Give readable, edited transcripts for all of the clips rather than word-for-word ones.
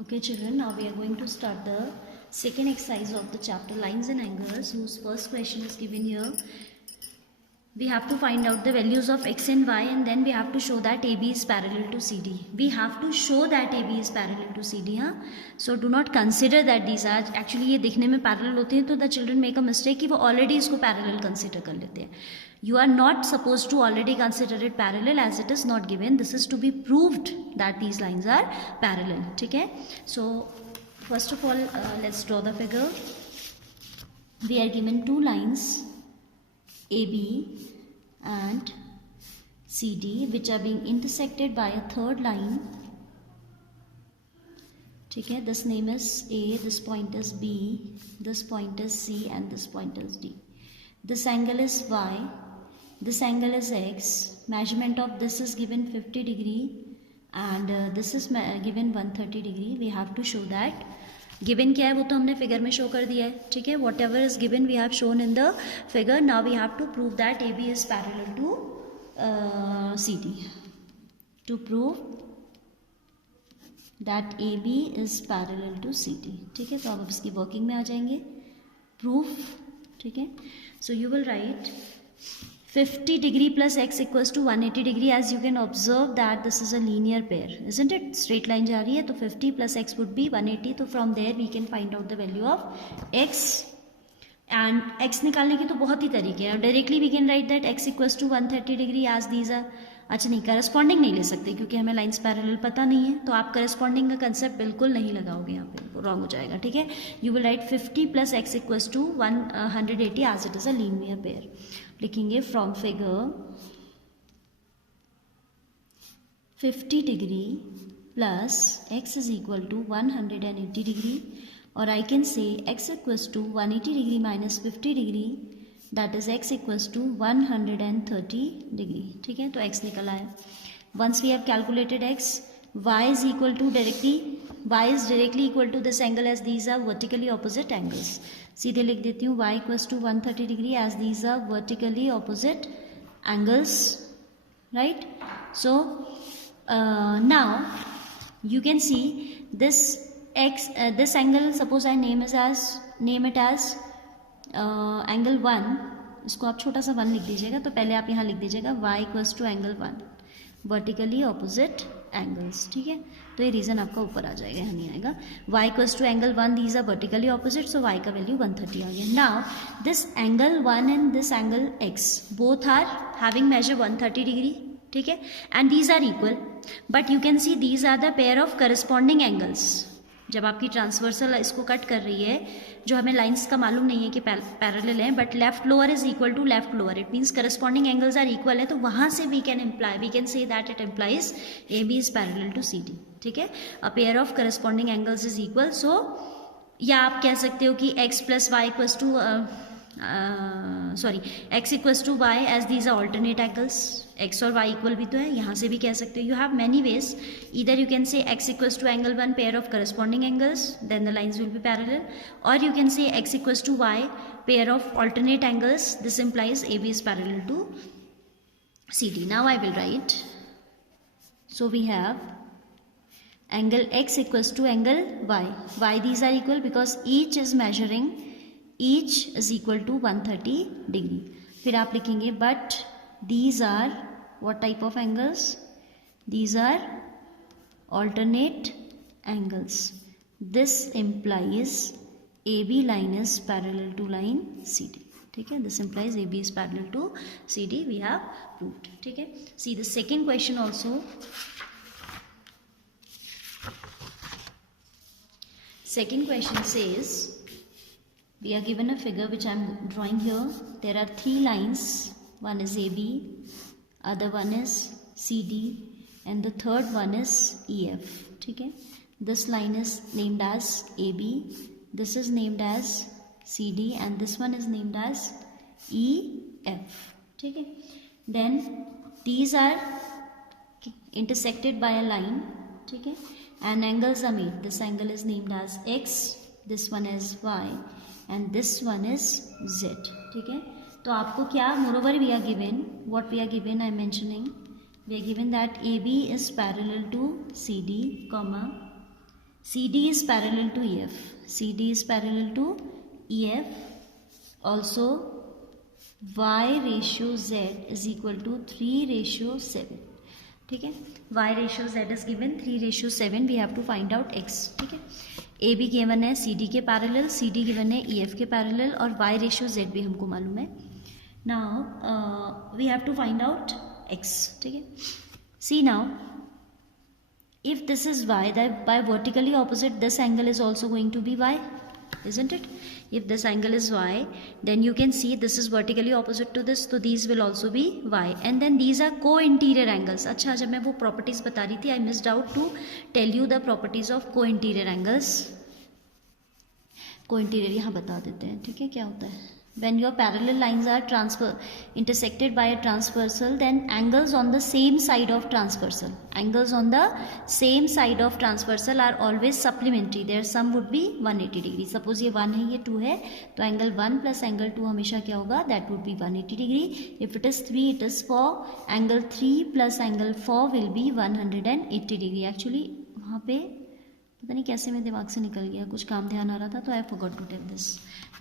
Okay children, now we are going to start the second exercise of the chapter lines and angles, whose first question is given here. We have to find out the values of x and y, and then we have to show that AB is parallel to CD. We have to show that AB is parallel to CD. हाँ, so do not consider that these are actually ये दिखने में parallel होते हैं, तो the children make a mistake कि वो already इसको parallel consider कर लेते हैं. You are not supposed to already consider it parallel, as it is not given. This is to be proved that these lines are parallel. ठीक है? So first of all, let's draw the figure. We are given two lines, AB and CD, which are being intersected by a third line. ठीक है? This name is A, this point is B, this point is C, and this point is D. This angle is Y, this angle is X. Measurement of this is given 50 degree and this is given 130 degree. We have to show that. Given क्या है वो तो हमने figure में show कर दिया है. ठीक है? Whatever is given we have shown in the figure. Now we have to prove that A B is parallel to C D. To prove that A B is parallel to C D. ठीक है? तो अब इसकी working में आ जाएंगे. Proof. ठीक है? So you will write 50 degree plus x equals to 180 degree. As you can observe that this is a linear pair, isn't it? Straight line जा रही है, तो 50 plus x would be 180. तो from there we can find out the value of x. And x निकालने के तो बहुत ही तरीके हैं. Directly we can write that x equals to 130 degree as these are. अच्छा नहीं, करस्पॉन्डिंग नहीं ले सकते क्योंकि हमें लाइन्स पैरेलल पता नहीं है, तो आप करस्पॉन्डिंग का कंसेप्ट बिल्कुल नहीं लगाओगे यहाँ पे, रॉन्ग हो जाएगा. ठीक है? You will write 50 plus X equals to 180 as it is a linear pair. लिखेंगे from figure 50 degree plus X is equal to 180 degree, और I can say X equals to 180 degree minus 50 degree, that is x equals to 130 degree. ठीक है? तो x निकला है. Once we have calculated x, y is equal to directly equal to this angle as these are vertically opposite angles. सीधे लिख देती हूँ y equals to 130 degree as these are vertically opposite angles. Right? So now you can see this x, this angle, suppose I name it as angle 1. इसको आप छोटा सा 1 लिख दीजिएगा. तो पहले आप यहाँ लिख दीजिएगा y equals to angle 1, vertically opposite angles. ठीक है? तो ये रीजन आपका ऊपर आ जाएगा, यहाँ नहीं आएगा. y equals to angle 1, these are vertically opposite, so y का वैल्यू 130 आ गया. Now this angle 1 and this angle x both are having measure 130 degree. ठीक है? And these are equal, but you can see these are the pair of corresponding angles. जब आपकी transversal इसको cut कर रही है, जो हमें लाइंस का मालूम नहीं है कि पैरेलल है, but left lower is equal to left lower, it means corresponding angles are equal है, तो वहाँ से we can say that it implies A B is parallel to C D. ठीक है? A pair of corresponding angles is equal. So या आप कह सकते हो कि x plus Y equals to x equals to Y as these are alternate angles. x और y equal भी तो है, यहाँ से भी कह सकते हो. You have many ways. Either you can say x equals to angle 1 pair of corresponding angles, then the lines will be parallel, और you can say x equals to y pair of alternate angles. This implies a b is parallel to c d. Now I will write, so we have angle x equals to angle y. These are equal because each is equal to 130 degree. फिर आप लिखेंगे but these are what type of angles? These are alternate angles. This implies AB line is parallel to line CD. ठीक है? This implies AB is parallel to CD. We have proved. ठीक है? See the second question also. Second question says, we are given a figure which I am drawing here. There are 3 lines. One is AB, other one is CD, and the third one is EF. ठीक है? This line is named as AB, this is named as CD, and this one is named as EF. ठीक है? Then these are intersected by a line. ठीक है? And angles are made. This angle is named as x, this one is y, and this one is z. ठीक है? तो आपको क्या, moreover we are given, what we are given I am mentioning, we are given that AB is parallel to CD, comma CD is parallel to EF. CD is parallel to EF. Also, Y ratio Z is equal to 3:7. ठीक है, Y ratio Z is given 3:7. We have to find out X. ठीक है, AB given है CD के parallel, CD given है EF के parallel, और Y ratio Z भी हमको मालूम है. Now we have to find out X. ठीक है, see now, if this is Y, that by vertically opposite this angle is also going to be Y, isn't it? If this angle is Y, then you can see this is vertically opposite to this, so these will also be Y, and then these are co-interior angles. अच्छा, जब मैं वो properties बता रही थी, I missed out to tell you the properties of co-interior angles. Co-interior यहाँ बता देते हैं. ठीक है, क्या होता है? When your parallel lines are intersected by a transversal, then angles on the same side of transversal, angles on the same side of transversal are always supplementary. Their sum would be 180 degree. Suppose ये 1 है, ये 2 है, तो angle 1 plus angle 2 हमेशा क्या होगा? That would be 180 degree. If it is 3, it is 4. Angle 3 plus angle 4 will be 180 degree. Actually वहाँ पे पता नहीं कैसे मेरे दिमाग से निकल गया, कुछ काम ध्यान आ रहा था, तो I forgot to tell this.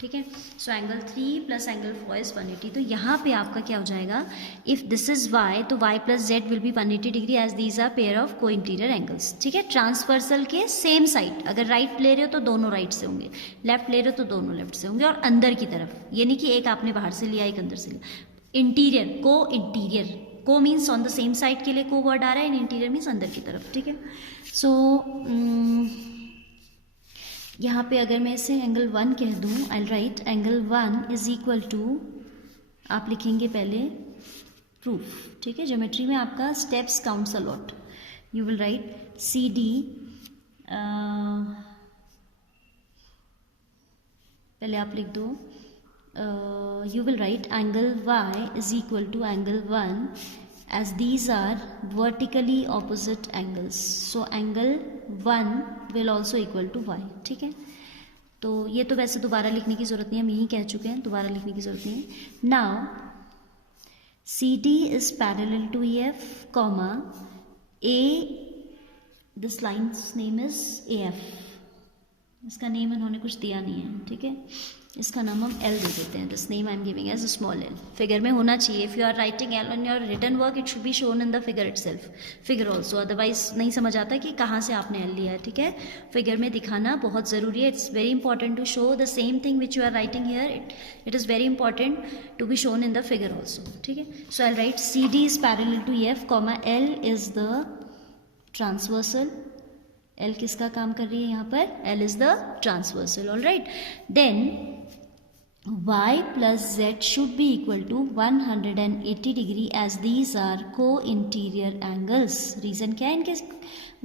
ठीक है, so angle 3 plus angle 4 is 180. तो यहाँ पे आपका क्या हो जाएगा? इफ दिस इज y, तो y plus z will be 180 degree, as these are pair of co-interior angles. ठीक है, ट्रांसवर्सल के सेम साइड. अगर राइट ले रहे हो तो दोनों राइट से होंगे, लेफ्ट ले रहे हो तो दोनों लेफ्ट से होंगे, और अंदर की तरफ, ये नहीं कि एक आपने बाहर से लिया एक अंदर से लिया. इंटीरियर, को इंटीरियर, को means on the same side के लिए को वर्ड आ रहा है, एंड इंटीरियर मीन्स अंदर की तरफ. ठीक है, सो यहाँ पे अगर मैं इसे एंगल 1 कह दूँ, I write angle 1 is equal to, आप लिखेंगे पहले प्रूफ. ठीक है, ज्योमेट्री में आपका steps counts a lot. You will write C D, पहले आप लिख दो, you will write angle y is equal to angle 1, as these are vertically opposite angles, so angle 1 will also equal to y. ठीक है, तो ये तो वैसे दोबारा लिखने की ज़रूरत नहीं है, हम यही कह चुके हैं, दोबारा लिखने की ज़रूरत नहीं है. Now CD is parallel to EF, comma A, this line's name is AF. इसका नेम इन्होंने कुछ दिया नहीं है. ठीक है, इसका नाम हम L दे देते हैं. This name I am giving as small L. Figure में होना चाहिए. If you are writing L on your written work, it should be shown in the figure itself, figure also, otherwise नहीं समझ आता कि कहाँ से आपने L लिया है. ठीक है, फिगर में दिखाना बहुत ज़रूरी है. It's very important to show the same thing which you are writing here. It is very important to be shown in the figure also. ठीक है, so I write CD is parallel to EF, comma L is the transversal. L किसका काम कर रही है यहाँ पर? L is the transversal. All right, then y plus z should be equal to 180 degree, as these are co-interior angles. Reason क्या है इनके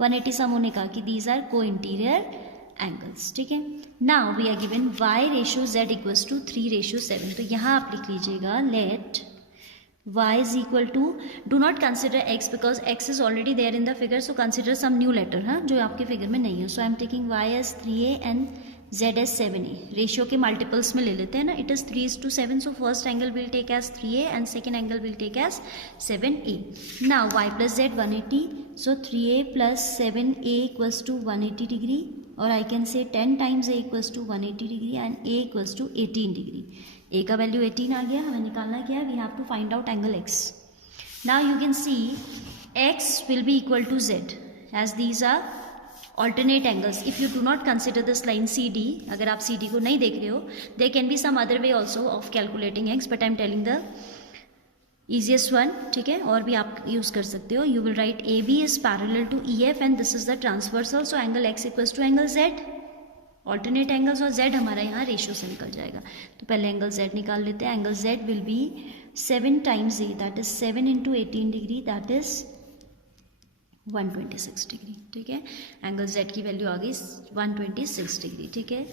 180 सम होने का? कि these are co-interior angles. ठीक है, now we are given y ratio z equals to 3:7. तो यहाँ आप लिख लीजिएगा, let y is equal to, do not consider x because x is already there in the figure, so consider some new letter, हाँ, जो आपके figure में नहीं है. so I am taking y as 3a and z as 7a. Ratio के multiples में ले लेते हैं ना. It is 3:7, so first angle will take as 3a and second angle will take as 7a. now y plus z 180, so 3a plus 7a equals to 180 degree, or I can say 10 times a equals to 180 degree and a equals to 18 degree. a का value 18 आ गया, हमें निकालना क्या है? We have to find out angle x. now you can see x will be equal to z, as these are alternate angles. if you do not consider this line CD, अगर आप CD को नहीं देख रहे हो, there can be some other way also of calculating x, but I am telling the easiest one. ठीक है, और भी आप यूज कर सकते हो. you will write AB is parallel to EF and this is the transversal, so angle x equals to angle z. alternate angles, और z हमारा यहाँ रेशियो से निकल जाएगा. तो पहले एंगल z निकाल लेते हैं. Angle z will be 7 times a, that is 7 into 18 degree, that is 126 degree. ठीक है, एंगल z की वैल्यू आ गई 126 डिग्री. ठीक है,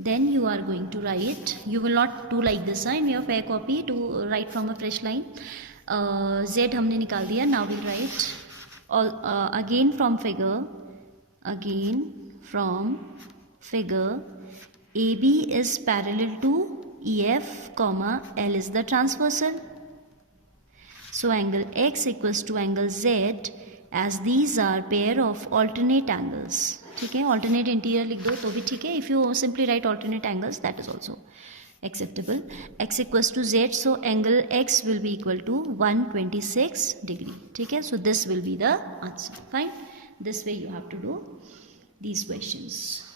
then you are going to write, you will not do like this in your fair copy to write from a fresh line. z हमने निकाल दिया. Now will write again from figure AB is parallel to EF, comma L is the transversal. so angle x equals to angle z as these are pair of alternate angles. ठीक है, alternate interior लिख दो तो भी ठीक है. If you simply write alternate angles, that is also acceptable. X equals to Z, so angle X will be equal to 126 degree. ठीक है, so this will be the answer. Fine. This way you have to do these questions.